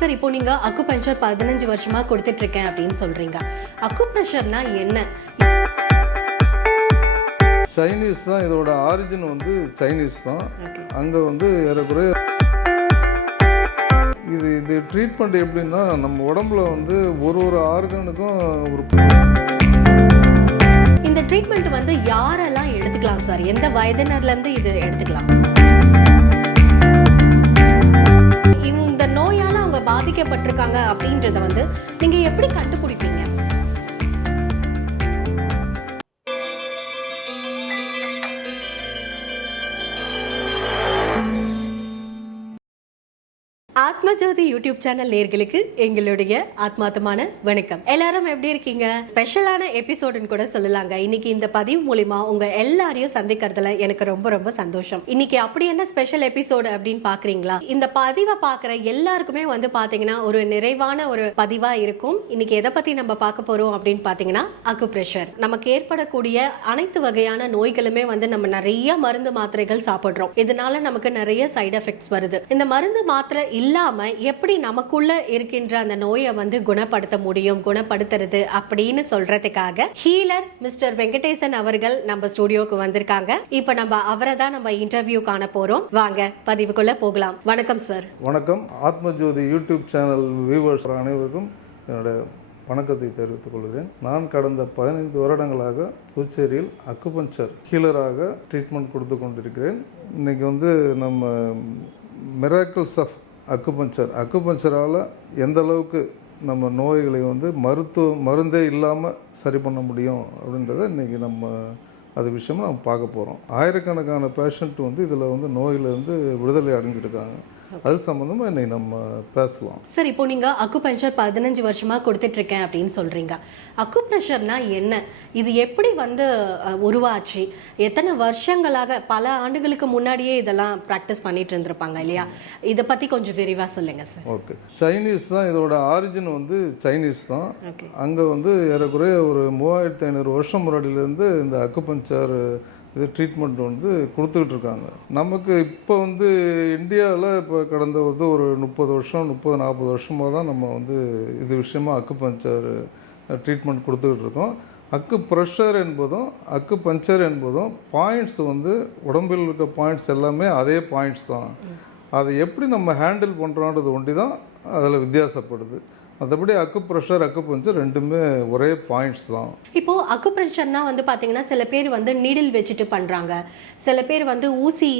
Sir இப்போ நீங்க அக்கு பஞ்சர் பதினஞ்சு வருஷமா கொடுத்துட்டு இருக்கேன் அப்படின்னு சொல்றீங்க. அக்கு ப்ரெஷர்னா என்ன? சைனீஸ் தான் இதோட ஆரிஜின் வந்து சைனீஸ் தான். அங்கே வந்து ஏறக்குறைய இது இது ட்ரீட்மெண்ட் எப்படின்னா நம்ம உடம்புல வந்து ஒரு ஒரு ஆர்கனுக்கும் ஒரு இந்த ட்ரீட்மெண்ட் வந்து யாரெல்லாம் எடுத்துக்கலாம் சார்? எந்த வயதினர்ல இருந்து இது எடுத்துக்கலாம்? பாதிக்கப்பட்டிருக்காங்க அப்படின்றத வந்து நீங்க எப்படி கண்டுபிடிப்பீங்க? ஆத்மஜோதி யூடியூப் சேனல் நேர்களுக்கு எங்களுடைய ஆத்மாத்தமான வணக்கம். எல்லாரும் எப்படி இருக்கீங்க? ஸ்பெஷலான எபிசோடுன்னு கூட சொல்லலாங்க. இன்னைக்கு இந்த பதிவு மூலிமா உங்க எல்லாரையும் சந்திக்கிறதுல எனக்கு ரொம்ப ரொம்ப சந்தோஷம். இன்னைக்கு அப்படி என்ன ஸ்பெஷல் எபிசோடு அப்படின்னு பாக்குறீங்களா? இந்த பதிவை பாக்குற எல்லாருக்குமே வந்து பாத்தீங்கன்னா ஒரு நிறைவான ஒரு பதிவா இருக்கும். இன்னைக்கு எதை பத்தி நம்ம பார்க்க போறோம் அப்படின்னு பாத்தீங்கன்னா அக்கு பிரஷர் நமக்கு ஏற்படக்கூடிய அனைத்து வகையான நோய்களுமே வந்து நம்ம நிறைய மருந்து மாத்திரைகள் சாப்பிடுறோம். இதனால நமக்கு நிறைய சைடு எஃபெக்ட்ஸ் வருது. இந்த மருந்து மாத்திரை இல்லாம எப்படி நமக்குள்ள இருக்கின்ற அந்த நோயை வந்து குணப்படுத்த முடியும் குணப்படுத்துறது அப்படின்னு சொல்றதுக்காக ஹீலர் மிஸ்டர் வெங்கடேசன் அவர்கள் நம்ம ஸ்டுடியோக்கு வந்திருக்காங்க. இப்ப நம்ம அவரை தான் நம்ம இன்டர்வியூ காண போறோம். வாங்க பதிவுக்குள்ள போகலாம். வணக்கம் சார் வணக்கம். ஆத்மஜோதி யூடியூப் சேனல் வியூவர்ஸ் அனைவருக்கும் என்னோட வணக்கத்தை தெரிவித்துக் கொள்கிறேன். நான் கடந்த பதினைந்து வருடங்களாக புதுச்சேரியில் அக்குபஞ்சர் ஹீலராக ட்ரீட்மெண்ட் கொடுத்து கொண்டிருக்கிறேன். இன்னைக்கு வந்து நம்ம மிராக்கிள்ஸ் ஆஃப் அக்குபஞ்சர் அக்குபஞ்சரால் எந்த அளவுக்கு நம்ம நோய்களை வந்து மருத்துவ மருந்தே இல்லாமல் சரி பண்ண முடியும் அப்படின்றத இன்றைக்கி நம்ம அது விஷயமாக நம்ம பார்க்க போகிறோம் ஆயிரக்கணக்கான பேஷண்ட் வந்து இதில் வந்து நோயிலிருந்து விடுதலை அடைஞ்சிருக்காங்க. அது சம்மந்தமாக இன்னைக்கு நம்ம பேசலாம். சார் இப்போ நீங்க அக்கு பஞ்சர் பதினஞ்சு வருஷமா கொடுத்துட்டு இருக்கேன் அப்படின்னு சொல்றீங்க. அக்கு ப்ரெஷர்னா என்ன? இது எப்படி வந்து உருவாச்சு? எத்தனை வருஷங்களாக பல ஆண்டுகளுக்கு முன்னாடியே இதெல்லாம் ப்ராக்டிஸ் பண்ணிட்டு இருந்திருப்பாங்க இல்லையா? இதை பத்தி கொஞ்சம் விரிவா சொல்லுங்க சார் ஓகே சைனீஸ் தான் இதோட ஆரிஜின் வந்து சைனீஸ் தான். அங்கே வந்து ஏறக்குறைய ஒரு மூவாயிரத்தி ஐநூறு வருஷம் முன்னாடியிலேருந்து இந்த அக்குபஞ்சர் இது ட்ரீட்மெண்ட் வந்து கொடுத்துக்கிட்டு இருக்காங்க. நமக்கு இப்போ வந்து இந்தியாவில் இப்போ கடந்த வந்து ஒரு முப்பது வருஷம் முப்பது நாற்பது வருஷமாக தான் நம்ம வந்து இது விஷயமா அக்கு பஞ்சர் ட்ரீட்மெண்ட் கொடுத்துக்கிட்டு இருக்கோம். அக்கு ப்ரெஷர் என்பதும் அக்கு பஞ்சர் என்பதும் பாயிண்ட்ஸ் வந்து உடம்பில் இருக்க பாயிண்ட்ஸ் எல்லாமே அதே பாயிண்ட்ஸ் தான். அதை எப்படி நம்ம ஹேண்டில் பண்ணுறோன்றது ஒண்டி தான் அதில் வித்தியாசப்படுது. மற்றபடி அக்கு ப்ரெஷர் அக்கு பஞ்சர் ரெண்டுமே ஒரே பாயிண்ட்ஸ் தான். இப்போ அக்கு ப்ரெஷர்னா வந்து பாத்தீங்கன்னா சில பேர் வந்து நீடில் வச்சுட்டு பண்றாங்க. சில பேர் வந்து ஊசி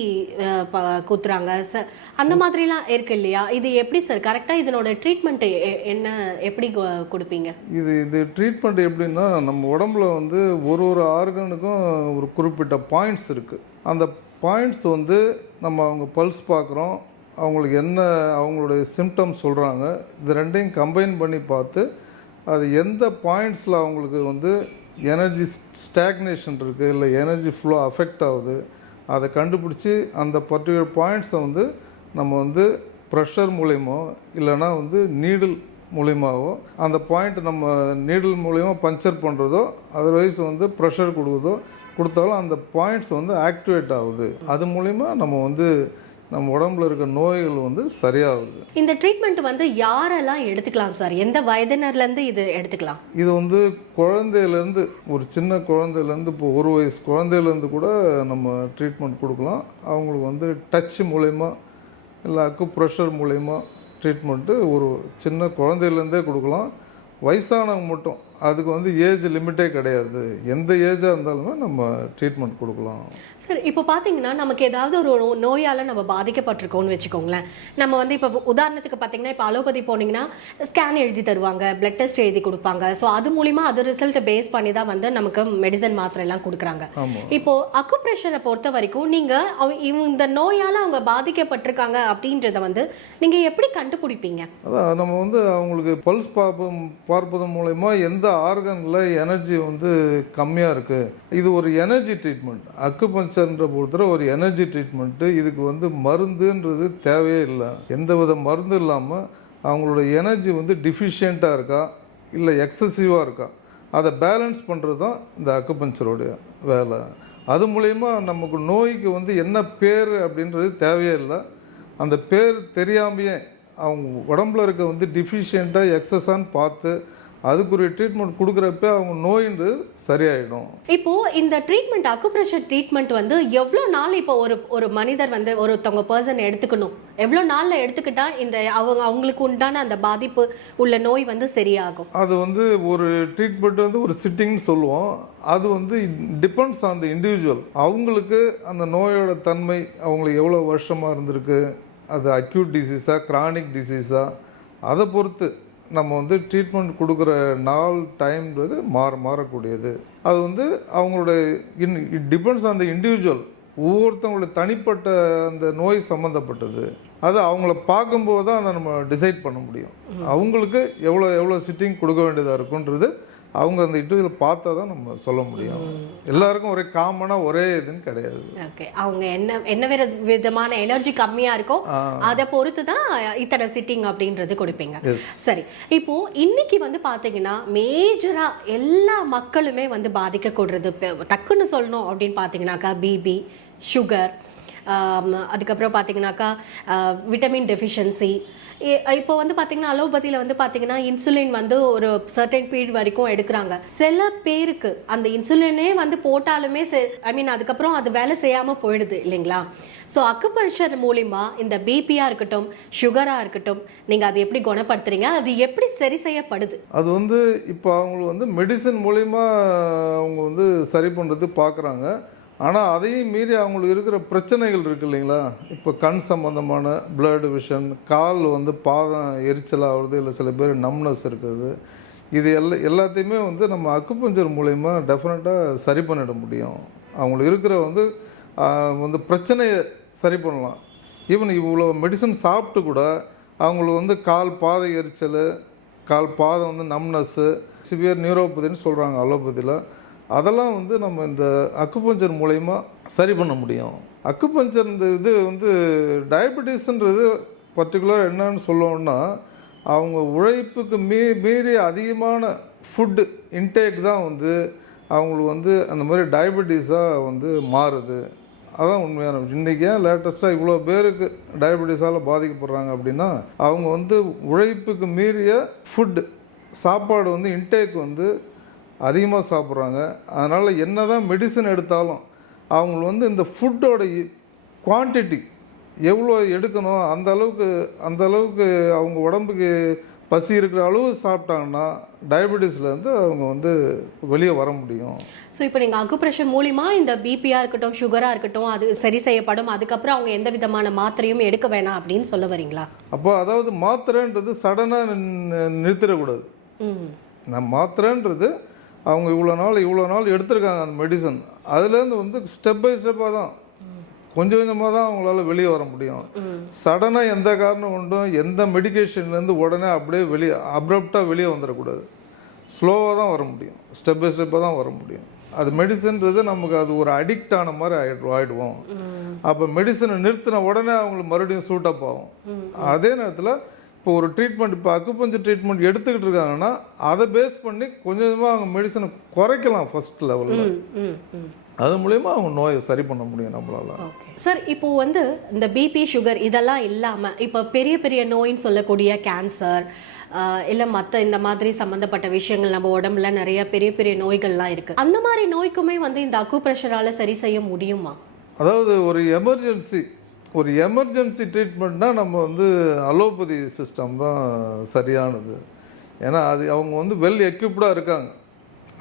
குத்துறாங்க. ச- அந்த மாதிரிலாம் இருக்கு இல்லையா? இது எப்படி சார் கரெக்டா இதனோட ட்ரீட்மெண்ட் என்ன எப்படி கொடுப்பீங்க? இது இது ட்ரீட்மெண்ட் எப்படின்னா நம்ம உடம்புல வந்து ஒரு ஒரு ஆர்கனுக்கும் ஒரு குறிப்பிட்ட பாயிண்ட்ஸ் இருக்குது அந்த பாயிண்ட்ஸ் வந்து நம்ம அவங்க பல்ஸ் பார்க்குறோம் அவங்களுக்கு என்ன அவங்களுடைய சிம்டம்ஸ் சொல்கிறாங்க இது ரெண்டையும் கம்பைன் பண்ணி பார்த்து அது எந்த பாயிண்ட்ஸில் அவங்களுக்கு வந்து எனர்ஜி ஸ்டாக்னேஷன் இருக்குது இல்லை எனர்ஜி ஃப்ளோ அஃபெக்ட் ஆகுது அதை கண்டுபிடிச்சி அந்த பர்டிகுலர் பாயிண்ட்ஸை வந்து நம்ம வந்து ப்ரெஷர் மூலயமோ இல்லைன்னா வந்து நீடில் மூலியமாகவோ அந்த பாயிண்ட் நம்ம நீடில் மூலயமா பஞ்சர் பண்ணுறதோ அதர்வைஸ் வந்து ப்ரெஷர் கொடுக்குதோ கொடுத்தாலும் அந்த பாயிண்ட்ஸ் வந்து ஆக்டிவேட் ஆகுது. அது மூலிமா நம்ம வந்து நம்ம உடம்புல இருக்க நோய்கள் வந்து சரியாகுது. இந்த ட்ரீட்மெண்ட் வந்து யாரெல்லாம் எடுத்துக்கலாம் சார்? எந்த வயதினர்ல இருந்து இது எடுத்துக்கலாம்? இது வந்து குழந்தையிலேருந்து ஒரு சின்ன குழந்தையிலேருந்து இப்போ ஒரு வயசு குழந்தையிலேருந்து கூட நம்ம ட்ரீட்மெண்ட் கொடுக்கலாம். அவங்களுக்கு வந்து டச் மூலயமா இல்லை அக்கு ப்ரெஷர் மூலயமா ட்ரீட்மெண்ட்டு ஒரு சின்ன குழந்தையிலேருந்தே கொடுக்கலாம். வயசானவங்க மட்டும் அதுக்கு வந்து ஏஜ் லிமிட்டே கிடையாது. எந்த ஏஜாக இருந்தாலுமே நம்ம ட்ரீட்மெண்ட் கொடுக்கலாம். சார் இப்போ பார்த்தீங்கன்னா நமக்கு ஏதாவது ஒரு நோயால நம்ம பாதிக்கப்பட்டிருக்கோம்னு வச்சுக்கோங்களேன். நம்ம வந்து இப்போ உதாரணத்துக்கு பார்த்தீங்கன்னா இப்போ அலோபதி போனீங்கன்னா ஸ்கேன் எழுதி தருவாங்க பிளட் டெஸ்ட் எழுதி கொடுப்பாங்க. ஸோ அது மூலியமா அது ரிசல்ட்டை பேஸ் பண்ணி தான் வந்து நமக்கு மெடிசன் மாத்திரை எல்லாம் கொடுக்குறாங்க. இப்போ அக்குப்ரெஷரை பொறுத்த வரைக்கும் நீங்க அவ- இவங்க இந்த நோயால அவங்க பாதிக்கப்பட்டிருக்காங்க அப்படின்றத வந்து நீங்க எப்படி கண்டுபிடிப்பீங்க? அதான் நம்ம வந்து அவங்களுக்கு பல்ஸ் பார்ப்பதும் பார்ப்பதன் மூலயமா எந்த ஆர்கனில் எனர்ஜி வந்து கம்மியாக இருக்குது இது ஒரு எனர்ஜி ட்ரீட்மெண்ட். அக்குபஞ்சர்ன்ற பொறுத்தவரை ஒரு எனர்ஜி ட்ரீட்மெண்ட்டு இதுக்கு வந்து மருந்துன்றது தேவையே இல்லை. எந்த வித மருந்து இல்லாமல் அவங்களோட எனர்ஜி வந்து டிஃபிஷியண்ட்டாக இருக்கா? இல்லை எக்ஸசிவாக இருக்கா? அதை பேலன்ஸ் பண்ணுறது தான் இந்த அக்குபஞ்சரோடைய வேலை. அது மூலயமா நமக்கு நோய்க்கு வந்து என்ன பேர் அப்படின்றது தேவையே இல்லை. அந்த பேர் தெரியாமையே அவங்க உடம்புல இருக்க வந்து டிஃபிஷியண்ட்டாக எக்ஸஸான்னு பார்த்து அதுக்குரிய ட்ரீட்மெண்ட் கொடுக்குறப்ப அவங்க நோயின்றது சரியாயிடும். இப்போ இந்த ட்ரீட்மெண்ட் அக்குப்ரெஷர் ட்ரீட்மெண்ட் வந்து எவ்வளோ நாள் இப்போ ஒரு ஒரு மனிதர் வந்து ஒருத்தவங்க பர்சன் எடுத்துக்கணும்? எவ்வளோ நாள்ல எடுத்துக்கிட்டா இந்த அவங்க அவங்களுக்கு உண்டான அந்த பாதிப்பு உள்ள நோய் வந்து சரியாகும்? அது வந்து ஒரு ட்ரீட்மெண்ட் வந்து ஒரு சிட்டிங்னு சொல்லுவோம். அது வந்து டிபெண்ட்ஸ் ஆன் த இண்டிவிஜுவல் அவங்களுக்கு அந்த நோயோட தன்மை அவங்களுக்கு எவ்வளோ வருஷமாக இருந்திருக்கு? அது அக்யூட் டிசீஸா கிரானிக் டிசீஸா அதை பொறுத்து. நம்ம வந்து ட்ரீட்மெண்ட் கொடுக்குற நாள் டைம்ன்றது மாற மாறக்கூடியது. அது வந்து அவங்களோட in it depends on the individual ஒவ்வொருத்தவங்களோட தனிப்பட்ட அந்த நோய் சம்மந்தப்பட்டது அது அவங்கள பார்க்கும்போது தான் நம்ம டிசைட் பண்ண முடியும். அவங்களுக்கு எவ்வளோ எவ்வளோ சிட்டிங் கொடுக்க வேண்டியதாக இருக்குன்றது அவங்க அந்த இண்டிவிஜுவல் பார்த்தா தான் நம்ம சொல்ல முடியும். எல்லாருக்கும் ஒரே காமனாக ஒரே இதுன்னு கிடையாது. ஓகே. அவங்க என்ன என்ன வேற விதமான எனர்ஜி கம்மியா இருக்கோ. அதை பொறுத்து தான் இத்தனை சிட்டிங் அப்படின்றது கொடுப்பீங்க. சரி. இப்போ இன்னைக்கு வந்து பாத்தீங்கன்னா மேஜரா எல்லா மக்களுமே வந்து பாதிக்கக்கூடுறது இப்ப டக்குன்னு சொல்லணும் அப்படின்னு பாத்தீங்கன்னாக்கா பிபி சுகர் அதுக்கப்புறம் பார்த்தீங்கன்னாக்கா விட்டமின் டெஃபிஷியன்சி இப்போ வந்து பார்த்தீங்கன்னா அலோபதியில் வந்து பார்த்தீங்கன்னா இன்சுலின் வந்து ஒரு சர்டன் பீரியட் வரைக்கும் எடுக்கிறாங்க. சில பேருக்கு அந்த இன்சுலினே வந்து போட்டாலுமே ஐ மீன் அதுக்கப்புறம் அது வேலை செய்யாமல் போயிடுது இல்லைங்களா? ஸோ அக்குபல்ச்சர் மூலிமா இந்த பிபியாக இருக்கட்டும் சுகராக இருக்கட்டும் நீங்கள் அதை எப்படி குணப்படுத்துறீங்க அது எப்படி சரி செய்யப்படுது? அது வந்து இப்போ அவங்களுக்கு வந்து மெடிசன் மூலிமா அவங்க வந்து சரி பண்ணுறது பார்க்குறாங்க ஆனால் அதையும் மீறி அவங்களுக்கு இருக்கிற பிரச்சனைகள் இருக்கு இல்லைங்களா? இப்போ கண் சம்பந்தமான பிளட் விஷன் கால் வந்து பாதம் எரிச்சலாகிறது இல்லை சில பேர் நம்னஸ் இருக்கிறது. இது எல்லா எல்லாத்தையுமே வந்து நம்ம அக்குப்பஞ்சர் மூலயமா டெஃபினட்டாக சரி பண்ணிட முடியும். அவங்களுக்கு இருக்கிற வந்து வந்து பிரச்சனையை சரி பண்ணலாம். ஈவன் இவ்வளோ மெடிசன் சாப்பிட்டு கூட அவங்களுக்கு வந்து கால் பாதை எரிச்சல் கால் பாதம் வந்து நம்னஸ்ஸு சிவியர் நியூரோபதின்னு சொல்கிறாங்க அலோபதியில் அதெல்லாம் வந்து நம்ம இந்த அக்குபஞ்சர் மூலயமா சரி பண்ண முடியும். அக்குபஞ்சர் இந்த இது வந்து டயபெட்டிஸ்ன்றது பர்டிகுலர் என்னன்னு சொல்லணும்னா அவங்க உழைப்புக்கு மீ மீறி அதிகமான ஃபுட்டு இன்டேக் தான் வந்து அவங்களுக்கு வந்து அந்த மாதிரி டயபெட்டிஸாக வந்து மாறுது. அதான் உண்மையான இன்றைக்கி ஏன் லேட்டஸ்ட்டாக இவ்வளோ பேருக்கு டயபெட்டிஸால் பாதிக்கப்படுறாங்க அப்படின்னா அவங்க வந்து உழைப்புக்கு மீறிய ஃபுட்டு சாப்பாடு வந்து இன்டேக் வந்து அதிகமாக சாப்பிட்றாங்க. அதனால் என்ன தான் மெடிசன் எடுத்தாலும் அவங்க வந்து இந்த ஃபுட்டோட குவான்டிட்டி எவ்வளோ எடுக்கணும் அந்த அளவுக்கு அந்த அளவுக்கு அவங்க உடம்புக்கு பசி இருக்கிற அளவு சாப்பிட்டாங்கன்னா டயபெட்டிஸ்லேருந்து அவங்க வந்து வெளியே வர முடியும். ஸோ இப்போ நீங்கள் அக்குப்ரெஷர் மூலிமா இந்த பிபியா இருக்கட்டும் சுகரா இருக்கட்டும் அது சரி செய்யப்படும். அதுக்கப்புறம் அவங்க எந்த விதமான மாத்திரையும் எடுக்க வேணாம் அப்படின்னு சொல்ல வரீங்களா? அப்போ அதாவது மாத்திரைன்றது சடனாக நிறுத்திடக்கூடாது. ம். நான் மாத்திரைன்றது அவங்க இவ்வளோ நாள் இவ்வளோ நாள் எடுத்திருக்காங்க அந்த மெடிசன் அதுலேருந்து வந்து ஸ்டெப் பை ஸ்டெப்பாக தான். கொஞ்சம் கொஞ்சமாக தான் அவங்களால வெளியே வர முடியும். சடனாக எந்த காரணம் கொண்டும் எந்த மெடிகேஷன்லேருந்து உடனே அப்படியே வெளியே அப்ரப்டாக வெளியே வந்துடக்கூடாது. ஸ்லோவாக தான் வர முடியும். ஸ்டெப் பை ஸ்டெப்பாக தான் வர முடியும். அது மெடிசன்றது நமக்கு அது ஒரு அடிக்ட் ஆன மாதிரி ஆயிடு ஆயிடுவோம். ம். அப்போ மெடிசனை நிறுத்தின உடனே அவங்களுக்கு மறுபடியும் சூட்டப் ஆகும். அதே நேரத்தில் இப்போ ஒரு ட்ரீட்மெண்ட் இப்போ அக்குப்பஞ்சர் ட்ரீட்மெண்ட் எடுத்துக்கிட்டு இருக்காங்கன்னா அதை பேஸ் பண்ணி கொஞ்சம் கொஞ்சமாக அவங்க மெடிசனை குறைக்கலாம் ஃபர்ஸ்ட் லெவலில் அது மூலயமா அவங்க நோயை சரி பண்ண முடியும் நம்மளால. ஓகே. சார் இப்போ வந்து இந்த பிபி சுகர் இதெல்லாம் இல்லாம இப்போ பெரிய பெரிய நோயின்னு சொல்லக்கூடிய கேன்சர் இல்ல மத்த இந்த மாதிரி சம்பந்தப்பட்ட விஷயங்கள் நம்ம உடம்புல நிறைய பெரிய பெரிய நோய்கள்லாம் இருக்கு. அந்த மாதிரி நோய்க்குமே வந்து இந்த அக்குப்ரெஷரால சரி செய்ய முடியுமா? அதாவது ஒரு எமர்ஜென்சி ஒரு எமர்ஜென்சி ட்ரீட்மெண்ட்னா நம்ம வந்து அலோபதி சிஸ்டம் தான் சரியானது. ஏன்னா அது அவங்க வந்து வெல் எக்யூப்டாக இருக்காங்க.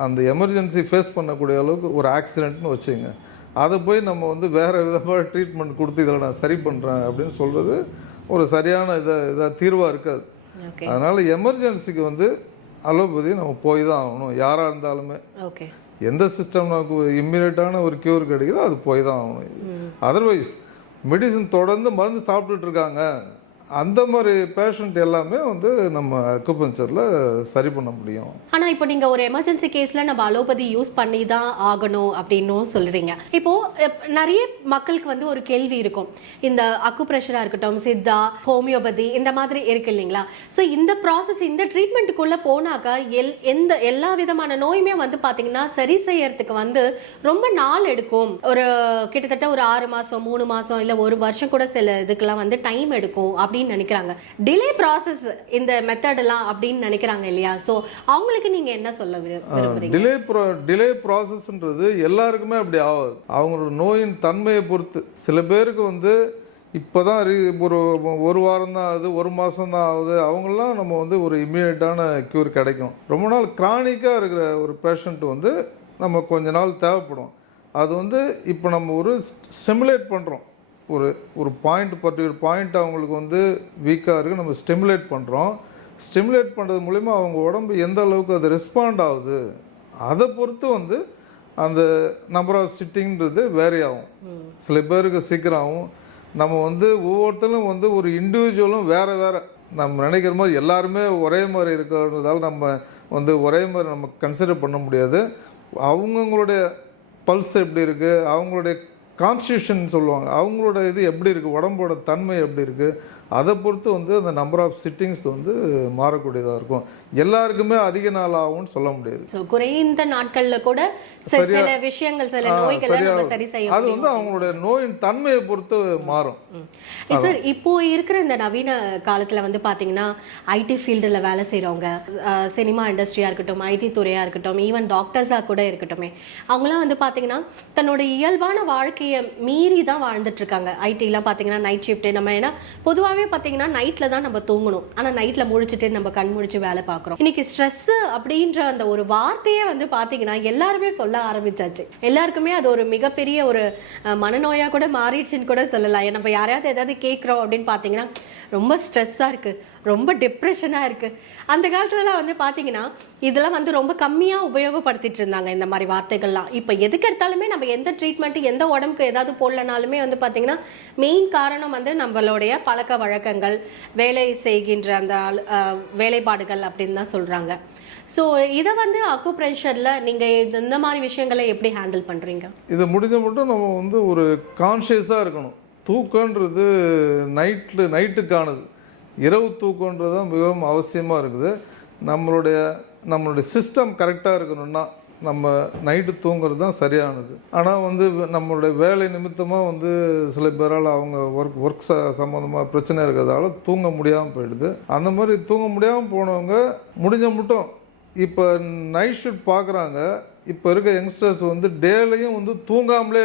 அந்த எமர்ஜென்சி ஃபேஸ் பண்ணக்கூடிய அளவுக்கு ஒரு ஆக்சிடென்ட்னு வச்சுங்க. அதை போய் நம்ம வந்து வேறு விதமாக ட்ரீட்மெண்ட் கொடுத்து இதில் நான் சரி பண்ணுறேன் அப்படின்னு சொல்கிறது ஒரு சரியான இதை இதாக தீர்வாக இருக்காது. அதனால் எமர்ஜென்சிக்கு வந்து அலோபதி நம்ம போய் தான் ஆகணும். யாராக இருந்தாலுமே. எந்த சிஸ்டம் நமக்கு இம்மிடியட்டான ஒரு கியூர் கிடைக்குதோ அது போய் தான் ஆகணும். அதர்வைஸ் மெடிசன் தொடர்ந்து மருந்து சாப்பிட்டுட்டு இருக்காங்க. அந்த மாதிரி பேஷண்ட் எல்லாமே வந்து நம்ம அக்குபஞ்சரில் சரி பண்ண முடியும். ஆனா இப்போ நீங்க ஒரு எமர்ஜென்சி கேஸ்ல நம்ம அலோபதி யூஸ் பண்ணி தான் ஆகணும் அப்படின்னும் சொல்றீங்க. இப்போ நிறைய மக்களுக்கு வந்து ஒரு கேள்வி இருக்கும். இந்த அக்குப்ரெஷரா இருக்கட்டும் சித்தா ஹோமியோபதி இந்த மாதிரி இருக்கு இல்லைங்களா? ஸோ இந்த ப்ராசஸ் இந்த ட்ரீட்மெண்ட்டுக்குள்ள போனாக்கா எல் எந்த எல்லா விதமான நோயுமே வந்து பாத்தீங்கன்னா சரி செய்யறதுக்கு வந்து ரொம்ப நாள் எடுக்கும். ஒரு கிட்டத்தட்ட ஒரு ஆறு மாசம் மூணு மாசம் இல்ல ஒரு வருஷம் கூட சில இதுக்கெல்லாம் வந்து டைம் எடுக்கும். அப்படி அப்படின்னு நினைக்கிறாங்க. டிலே ப்ராசஸ் இந்த மெத்தட் எல்லாம் அப்படின்னு நினைக்கிறாங்க இல்லையா? சோ அவங்களுக்கு நீங்க என்ன சொல்ல விரு- விரும்புறீங்க? டிலே ப்ரோ டிலே ப்ராசஸ்ன்றது எல்லாருக்குமே அப்படி ஆகாது அவங்களோட நோயின் தன்மையை பொறுத்து. சில பேருக்கு வந்து இப்போ தான் ஒரு ஒரு வாரம் தான் ஆகுது ஒரு மாதம் தான் ஆகுது. அவங்களாம் நம்ம வந்து ஒரு இம்மிடியட்டான க்யூர் கிடைக்கும். ரொம்ப நாள் கிரானிக்காக இருக்கிற ஒரு பேஷண்ட் வந்து நம்ம கொஞ்ச நாள் தேவைப்படும். அது வந்து இப்போ நம்ம ஒரு ஸ்டிமுலேட் பண்ணுறோம் ஒரு ஒரு பாயிண்ட் பர்டிகுலர் பாயிண்ட் அவங்களுக்கு வந்து வீக்காக இருக்குது நம்ம ஸ்டிமுலேட் பண்ணுறோம் ஸ்டிமுலேட் பண்ணுறது மூலிமா அவங்க உடம்பு எந்த அளவுக்கு அது ரெஸ்பாண்ட் ஆகுது அதை பொறுத்து வந்து அந்த நம்பர் ஆஃப் சிட்டிங்கிறது வேரி ஆகும். சில பேருக்கு சீக்கிரம் ஆகும் நம்ம வந்து ஒவ்வொருத்தரும் வந்து ஒரு இண்டிவிஜுவலும் வேற வேற. நம்ம நினைக்கிற மாதிரி எல்லாருமே ஒரே மாதிரி இருக்கிறதால நம்ம வந்து ஒரே மாதிரி நம்ம கன்சிடர் பண்ண முடியாது. அவங்கவுங்களுடைய பல்ஸ் எப்படி இருக்குது அவங்களுடைய கான்ஸ்டியூஷன் சொல்லுவாங்க. அவங்களோட இது எப்படி இருக்குது உடம்போட தன்மை எப்படி இருக்குது அதை பொறுத்து வந்து அந்த நம்பர் ஆஃப் சிட்டிங்ஸ் வந்து மாறக்கூடியதாக இருக்கும். எல்லாருக்குமே அதிக நாள் ஆகும்னு சொல்ல முடியாது. குறைந்த நாட்கள்ல கூட சில விஷயங்கள் சில நோய்களை நம்ம. சரி செய்ய அது வந்து அவங்களுடைய நோயின் தன்மையை பொறுத்து மாறும். சார் இப்போ இருக்கிற இந்த நவீன காலத்துல வந்து பாத்தீங்கன்னா ஐடி ஃபீல்டுல வேலை செய்றவங்க சினிமா இண்டஸ்ட்ரியா இருக்கட்டும் ஐடி துறையா இருக்கட்டும் ஈவன் டாக்டர்ஸா கூட இருக்கட்டுமே அவங்களாம் வந்து பாத்தீங்கன்னா தன்னோட இயல்பான வாழ்க்கையை மீறி தான் வாழ்ந்துட்டு இருக்காங்க. ஐடிலாம் பாத்தீங்கன்னா நைட் ஷிஃப்ட் நம்ம ஏன்னா பொதுவாகவே பார்த்தீங்கன்னா நைட்ல தான் நம்ம தூங்கணும். ஆனால் நைட்ல முழிச்சிட்டு நம்ம கண் முழிச்சு வேலை பார்க்குறோம். இன்னைக்கு ஸ்ட்ரெஸ் அப்படின்ற அந்த ஒரு வார்த்தையே வந்து பார்த்தீங்கன்னா எல்லாருமே சொல்ல ஆரம்பிச்சாச்சு. எல்லாருக்குமே அது ஒரு மிகப்பெரிய ஒரு மனநோயாக மனநோயா கூட மாறிடுச்சுன்னு கூட சொல்லலாம். நம்ம யாரையாவது ஏதாவது கேட்குறோம் அப்படின்னு பார்த்தீங்கன்னா ரொம்ப ஸ்ட்ரெஸ்ஸாக இருக்கு. ரொம்ப டிப்ரெஷனாக இருக்குது அந்த காலத்துலலாம் வந்து பார்த்தீங்கன்னா இதெல்லாம் வந்து ரொம்ப கம்மியாக உபயோகப்படுத்திட்டு இருந்தாங்க இந்த மாதிரி வார்த்தைகள்லாம். இப்போ எதுக்கு எடுத்தாலுமே நம்ம எந்த ட்ரீட்மெண்ட்டு எந்த உடம்புக்கு ஏதாவது போடலனாலுமே வந்து பார்த்தீங்கன்னா மெயின் காரணம் வந்து நம்மளுடைய பழக்க வழக்கங்கள் வேலை செய்கின்ற அந்த வேலைப்பாடுகள் அப்படின்னு தான் சொல்கிறாங்க ஸோ இதை வந்து அக்குப்ரெஷரில் நீங்கள் இந்த மாதிரி விஷயங்களை எப்படி ஹேண்டில் பண்ணுறீங்க இதை முடிஞ்ச மட்டும் நம்ம வந்து ஒரு கான்ஷியஸாக இருக்கணும். தூக்கன்றது நைட்டில் நைட்டுக்கானது இரவு தூக்கன்றது தான் மிகவும் அவசியமாக இருக்குது. நம்மளுடைய நம்மளுடைய சிஸ்டம் கரெக்டாக இருக்கணும்னா நம்ம நைட்டு தூங்குறது தான் சரியானது. ஆனால் வந்து நம்மளுடைய வேலை நிமித்தமாக வந்து சில பேரால் அவங்க ஒர்க் ஒர்க் ச சம்மந்தமாக பிரச்சனை இருக்கிறதால தூங்க முடியாமல் போயிடுது. அந்த மாதிரி தூங்க முடியாமல் போனவங்க முடிஞ்ச மட்டும் இப்போ நைட் ஷிஃப்ட் பார்க்குறாங்க இப்போ இருக்க யங்ஸ்டர்ஸ் வந்து டேலையும் வந்து தூங்காமலே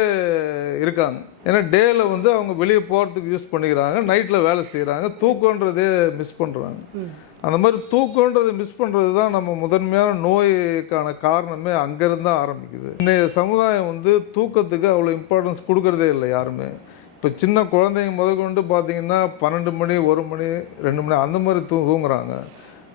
இருக்காங்க. ஏன்னா டேல வந்து அவங்க வெளியே போகிறதுக்கு யூஸ் பண்ணிக்கிறாங்க நைட்டில் வேலை செய்கிறாங்க தூக்கன்றதே மிஸ் பண்ணுறாங்க அந்த மாதிரி தூக்கன்றது மிஸ் பண்ணுறது தான் நம்ம முதன்மையான நோய்க்கான காரணமே அங்கேருந்து தான் ஆரம்பிக்குது. இன்னைய சமுதாயம் வந்து தூக்கத்துக்கு அவ்வளோ இம்பார்ட்டன்ஸ் கொடுக்கறதே இல்லை யாருமே. இப்போ சின்ன குழந்தைங்க முதற்கொண்டு பார்த்தீங்கன்னா பன்னெண்டு மணி ஒரு மணி ரெண்டு மணி அந்த மாதிரி தூ தூங்குறாங்க.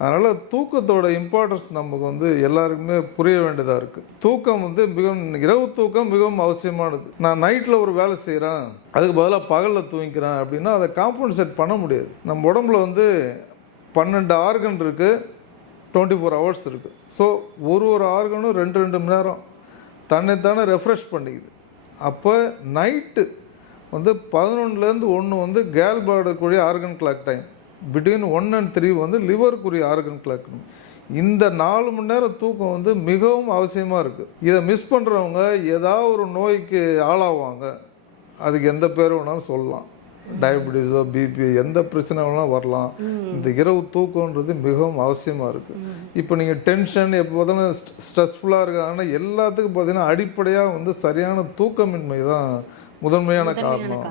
அதனால் தூக்கத்தோட இம்பார்ட்டன்ஸ் நமக்கு வந்து எல்லாருக்குமே புரிய வேண்டியதாக இருக்குது தூக்கம் வந்து மிகவும் இரவு தூக்கம் மிகவும் அவசியமானது. நான் நைட்டில் ஒரு வேலை செய்கிறேன் அதுக்கு பதிலாக பகலில் தூங்கிக்கிறேன் அப்படின்னா அதை காம்பன்சேட் பண்ண முடியாது. நம்ம உடம்புல வந்து பன்னெண்டு ஆர்கன் இருக்குது டுவெண்ட்டி ஃபோர் ஹவர்ஸ் இருக்குது ஸோ ஒரு ஒரு ஆர்கனும் ரெண்டு ரெண்டு மணி நேரம் தன்னைத்தானே ரெஃப்ரெஷ் பண்ணிக்குது. அப்போ நைட்டு வந்து பதினொன்றுலேருந்து ஒன்று வந்து கேல் கூடிய organ clock time between one and three வந்து லிவருக்குரிய ஆர்கன் கிளாக் இந்த நாலு மணி நேரம் தூக்கம் வந்து மிகவும் அவசியமாக இருக்குது இதை மிஸ் பண்ணுறவங்க ஏதாவது ஒரு நோய்க்கு ஆளாவாங்க. அதுக்கு எந்த பேர் வேணாலும் சொல்லலாம். டயபிட்டிஸோ பிபி எந்த பிரச்சனை வேணாலும் வரலாம். இந்த இரவு தூக்கம்ன்றது மிகவும் அவசியமாக இருக்குது இப்போ நீங்கள் டென்ஷன் எப்போ பார்த்தாலும் ஸ்ட்ரெஸ்ஃபுல்லாக இருக்காங்கன்னா எல்லாத்துக்கும் பார்த்தீங்கன்னா அடிப்படையாக வந்து சரியான தூக்கமின்மை தான் முதன்மையான காரணம்.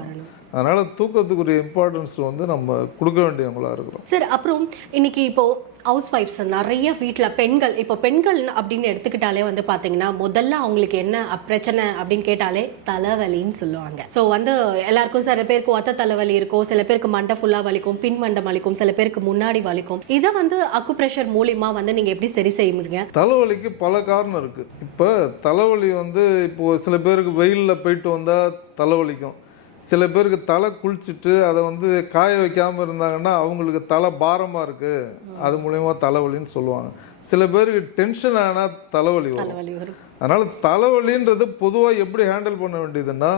அதனால் தூக்கத்துக்குரிய இம்பார்ட்டன்ஸ் வந்து நம்ம கொடுக்க வேண்டியவங்களா இருக்கிறோம். சார் அப்புறம் இன்னைக்கு இப்போ ஹவுஸ் ஒய்ஃப்ஸ் நிறைய வீட்டில் பெண்கள் இப்போ பெண்கள் அப்படின்னு எடுத்துக்கிட்டாலே வந்து பார்த்தீங்கன்னா முதல்ல அவங்களுக்கு என்ன பிரச்சனை அப்படின்னு கேட்டாலே தலைவலின்னு சொல்லுவாங்க. ஸோ வந்து எல்லாருக்கும் சில பேருக்கு ஒத்த தலைவலி இருக்கும் சில பேருக்கு மண்டை ஃபுல்லாக வலிக்கும் பின் மண்டை வலிக்கும் சில பேருக்கு முன்னாடி வலிக்கும். இதை வந்து அக்குப்ரெஷர் மூலியமா வந்து நீங்கள் எப்படி சரி செய்ய முடியுங்க தலைவலிக்கு பல காரணம் இருக்குது இப்போ தலைவலி வந்து இப்போ சில பேருக்கு வெயிலில் போயிட்டு வந்தால் தலைவலிக்கும். சில பேருக்கு தலை குளிச்சுட்டு அதை வந்து காய வைக்காமல் இருந்தாங்கன்னா அவங்களுக்கு தலை பாரமாக இருக்குது அது மூலயமா தலைவலின்னு சொல்லுவாங்க. சில பேருக்கு டென்ஷன் ஆனால் தலைவலி வரும். அதனால் தலைவலின்றது பொதுவாக எப்படி ஹேண்டில் பண்ண வேண்டியதுன்னா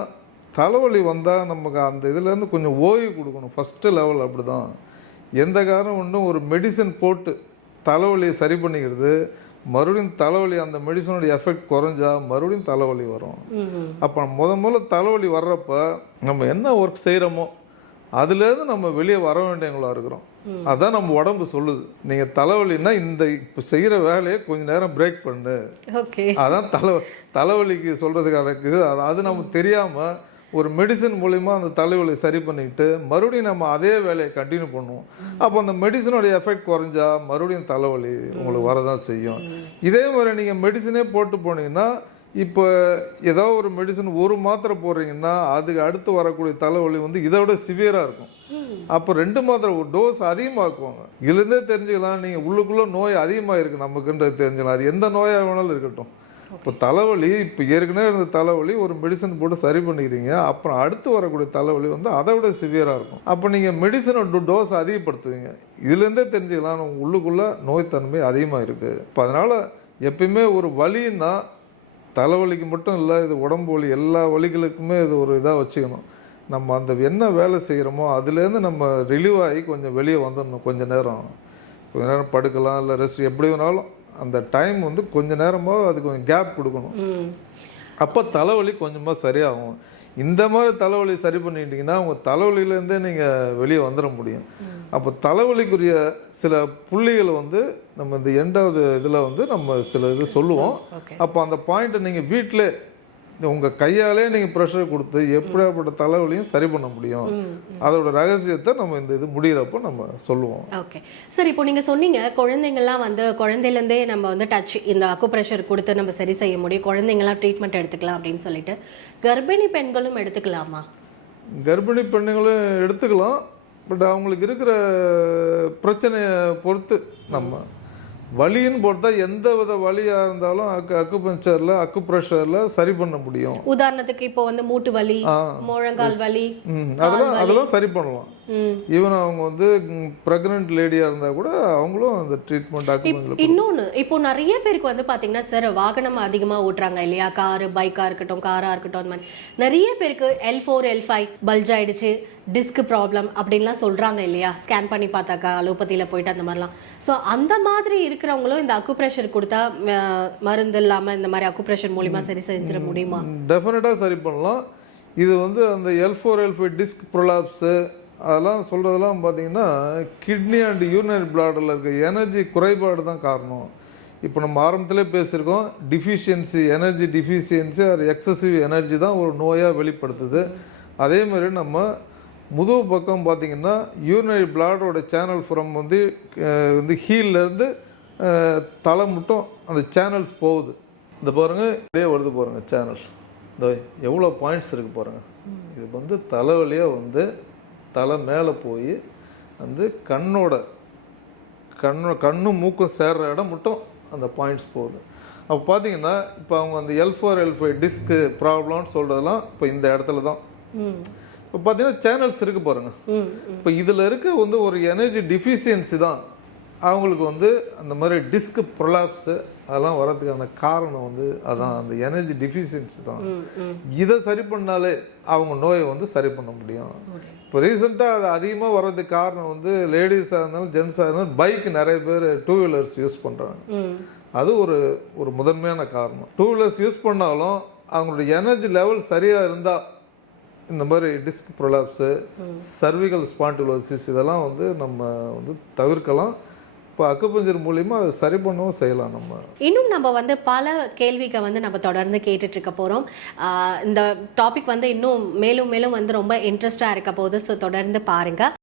தலைவலி வந்தால் நமக்கு அந்த இதுலேருந்து கொஞ்சம் ஓய்வு கொடுக்கணும். ஃபஸ்ட்டு லெவல் அப்படி தான் எந்த காரணம் ஒன்றும் ஒரு மெடிசன் போட்டு தலைவலியை சரி பண்ணிக்கிறது மறுபடியும் தலைவலி அந்த மெடிசனோட எஃபெக்ட் குறைஞ்சா மறுபடியும் தலைவலி வரும். அப்போ முத முதல்ல தலைவலி வர்றப்ப நம்ம என்ன ஒர்க் செய்கிறோமோ அதுலேருந்து நம்ம வெளியே வர வேண்டியவங்களா இருக்கிறோம். அதான் நம்ம உடம்பு சொல்லுது. நீங்க தலைவலின்னா இந்த இப்போ செய்யற வேலையை கொஞ்ச நேரம் பிரேக் பண்ணு. அதான் தலை தலைவலிக்கு சொல்றதுக்கான இது அது- அது நமக்கு தெரியாம ஒரு மெடிசன் மூலிமா அந்த தலைவலி சரி பண்ணிக்கிட்டு மறுபடியும் நம்ம அதே வேலையை கண்டினியூ பண்ணுவோம். அப்போ அந்த மெடிசனுடைய எஃபெக்ட் குறைஞ்சா மறுபடியும் தலைவலி உங்களுக்கு வரதான் செய்யும். இதே மாதிரி நீங்கள் மெடிசனே போட்டு போனீங்கன்னா இப்போ ஏதோ ஒரு மெடிசன் ஒரு மாத்திரை போடுறீங்கன்னா அதுக்கு அடுத்து வரக்கூடிய தலைவலி வந்து இதை விட சிவியராக இருக்கும். அப்போ ரெண்டு மாத்திரை டோஸ் அதிகமாக்குவாங்க. இதுலேருந்தே தெரிஞ்சுக்கலாம் நீங்கள் உள்ளுக்குள்ளே நோய் அதிகமாக இருக்குது நமக்குன்றது தெரிஞ்சுக்கலாம். அது எந்த நோயாக வேணாலும் இருக்கட்டும். இப்போ தலைவலி இப்போ ஏற்கனவே இருந்த தலைவலி ஒரு மெடிசன் போட்டு சரி பண்ணிக்கிறீங்க. அப்புறம் அடுத்து வரக்கூடிய தலைவலி வந்து அதை விட சிவியராக இருக்கும். அப்போ நீங்கள் மெடிசனை டோஸ் அதிகப்படுத்துவீங்க. இதுலேருந்தே தெரிஞ்சுக்கலாம். உள்ளுக்குள்ளே நோய்த்தன்மை அதிகமாக இருக்குது இப்போ அதனால் எப்பயுமே ஒரு வலின்னா தலைவலிக்கு மட்டும் இல்லை இது உடம்பு வலி எல்லா வலிகளுக்குமே இது ஒரு இதாக வச்சுக்கணும். நம்ம அந்த என்ன வேலை செய்கிறோமோ அதுலேருந்து நம்ம ரிலீவ் ஆகி கொஞ்சம் வெளியே வந்துடணும் கொஞ்சம் நேரம். கொஞ்ச நேரம் படுக்கலாம் இல்லை ரெஸ்ட் எப்படி வேணாலும் அந்த டைம் வந்து கொஞ்ச நேரமாக அதுக்கு கொஞ்சம் கேப் கொடுக்கணும். அப்போ தலைவலி கொஞ்சமாக சரியாகும். இந்த மாதிரி தலைவலி சரி பண்ணிட்டீங்கன்னா உங்கள் தலைவலியிலேருந்தே நீங்கள் வெளியே வந்துட முடியும். அப்போ தலைவலிக்குரிய சில புள்ளிகள் வந்து நம்ம இந்த எண்டாவது இதில் வந்து நம்ம சில இது சொல்லுவோம். அப்போ அந்த பாயிண்ட்டை நீங்கள் வீட்டிலே உங்கள் கையாலே நீங்கள் ப்ரெஷர் கொடுத்து எப்படியாப்பட்ட தலைவலியும் சரி பண்ண முடியும். அதோட ரகசியத்தை நம்ம இந்த இது முடிகிறப்போ நம்ம சொல்லுவோம். ஓகே சார் இப்போ நீங்க சொன்னீங்க குழந்தைங்கள்லாம் வந்து குழந்தையிலேருந்தே நம்ம வந்து டச் இந்த அக்குப்ரெஷர் கொடுத்து நம்ம சரி செய்ய முடியும். குழந்தைங்களாம் ட்ரீட்மெண்ட் எடுத்துக்கலாம் அப்படின்னு சொல்லிட்டு. கர்ப்பிணி பெண்களும் எடுத்துக்கலாமா? கர்ப்பிணி பெண்ணுங்களும் எடுத்துக்கலாம். பட் அவங்களுக்கு இருக்கிற பிரச்சனையை பொறுத்து நம்ம வலின்னு போட்டா எந்த வித வலியாக இருந்தாலும் அக்கு அக்குபஞ்சரில் அக்குப்ரெஷரில் சரி பண்ண முடியும். உதாரணத்துக்கு இப்போ வந்து மூட்டு வலி முழங்கால் வலி அதெல்லாம் அதெல்லாம் சரி பண்ணலாம். ஈவன் அவங்க வந்து ப்ரெக்னென்ட் லேடியாக இருந்தால் கூட அவங்களும் அந்த ட்ரீட்மெண்ட் இன்னொன்னு இப்போ நிறைய பேருக்கு வந்து பாத்தீங்கன்னா சார் வாகனம் அதிகமா ஓட்டுறாங்க இல்லையா? காரு பைக்கா இருக்கட்டும் காரா இருக்கட்டும் அந்த மாதிரி. நிறைய பேருக்கு L four L five bulge ஆயிடுச்சு டிஸ்க் ப்ராப்ளம் அப்படின்லாம் சொல்றாங்க இல்லையா? ஸ்கேன் பண்ணி பார்த்தாக்கா அலோபதியில போயிட்டு அந்த மாதிரிலாம். ஸோ அந்த மாதிரி இருக்கிறவங்களும் இந்த அக்குப்ரெஷர் கொடுத்தா மருந்து இல்லாம இந்த மாதிரி அக்குப்ரெஷர் மூலியமா சரி செஞ்சிட முடியுமா? டெஃபினட்டாக சரி பண்ணலாம். இது வந்து அந்த L four L five disc prolapse அதெல்லாம் சொல்கிறதெல்லாம் பார்த்தீங்கன்னா கிட்னி அண்ட் யூரினரி பிளாடரில் இருக்க எனர்ஜி குறைபாடு தான் காரணம். இப்போ நம்ம ஆரம்பத்திலே பேசியிருக்கோம் deficiency energy deficiency or excessive energy தான் ஒரு நோயாக வெளிப்படுத்துது. அதே மாதிரி நம்ம முதுகு பக்கம் பார்த்தீங்கன்னா யூரினரி பிளாடரோட சேனல் ஃப்ரம் வந்து வந்து ஹீல்லேருந்து தலை மட்டும் அந்த சேனல்ஸ் போகுது. இந்த பாருங்க இப்படியே வருது பாருங்கள் சேனல் இந்த எவ்வளோ பாயிண்ட்ஸ் இருக்குது பாருங்கள் இது வந்து தலைவலியாக வந்து தலை மேலே போய் வந்து கண்ணோட கண்ணு கண்ணும் மூக்கும் சேர்ற இடம் மட்டும் அந்த பாயிண்ட்ஸ் போகுது. அப்போ பார்த்தீங்கன்னா இப்போ அவங்க அந்த L four L five disc ப்ராப்ளம்னு சொல்கிறதெல்லாம் இப்போ இந்த இடத்துல தான் இப்போ பார்த்தீங்கன்னா சேனல்ஸ் இருக்கு பாருங்க. ம் இப்போ இதில் இருக்க வந்து ஒரு எனர்ஜி டிஃபிஷியன்சி தான். அவங்களுக்கு வந்து அந்த மாதிரி டிஸ்க் ப்ரொலாப்ஸு அதெல்லாம் வரதுக்கான காரணம் வந்து அதான் அந்த எனர்ஜி டிஃபிஷியன்சி தான். இதை சரி பண்ணாலே அவங்க நோயை வந்து சரி பண்ண முடியும். இப்போ ரீசெண்டாக அது அதிகமாக வர்றதுக்கு காரணம் வந்து லேடிஸாக இருந்தாலும் ஜென்ஸாக இருந்தாலும் பைக் நிறைய பேர் டூ வீலர்ஸ் யூஸ் பண்ணுறாங்க அது ஒரு ஒரு முதன்மையான காரணம். டூ வீலர்ஸ் யூஸ் பண்ணாலும் அவங்களோட எனர்ஜி லெவல் சரியாக இருந்தால் இந்த மாதிரி டிஸ்க் ப்ரொலாப்ஸு சர்விகல் ஸ்பாண்டிலோசிஸ் இதெல்லாம் வந்து நம்ம வந்து தவிர்க்கலாம். இப்போ அக்குபஞ்சர் மூலிமா அதை சரி பண்ணவும் செய்யலாம் நம்ம. இன்னும் நம்ம வந்து பல கேள்விகள் வந்து நம்ம தொடர்ந்து கேட்டுட்டு இருக்க இந்த டாபிக் வந்து இன்னும் மேலும் மேலும் வந்து ரொம்ப இன்ட்ரெஸ்டாக இருக்க போகுது ஸோ தொடர்ந்து பாருங்கள்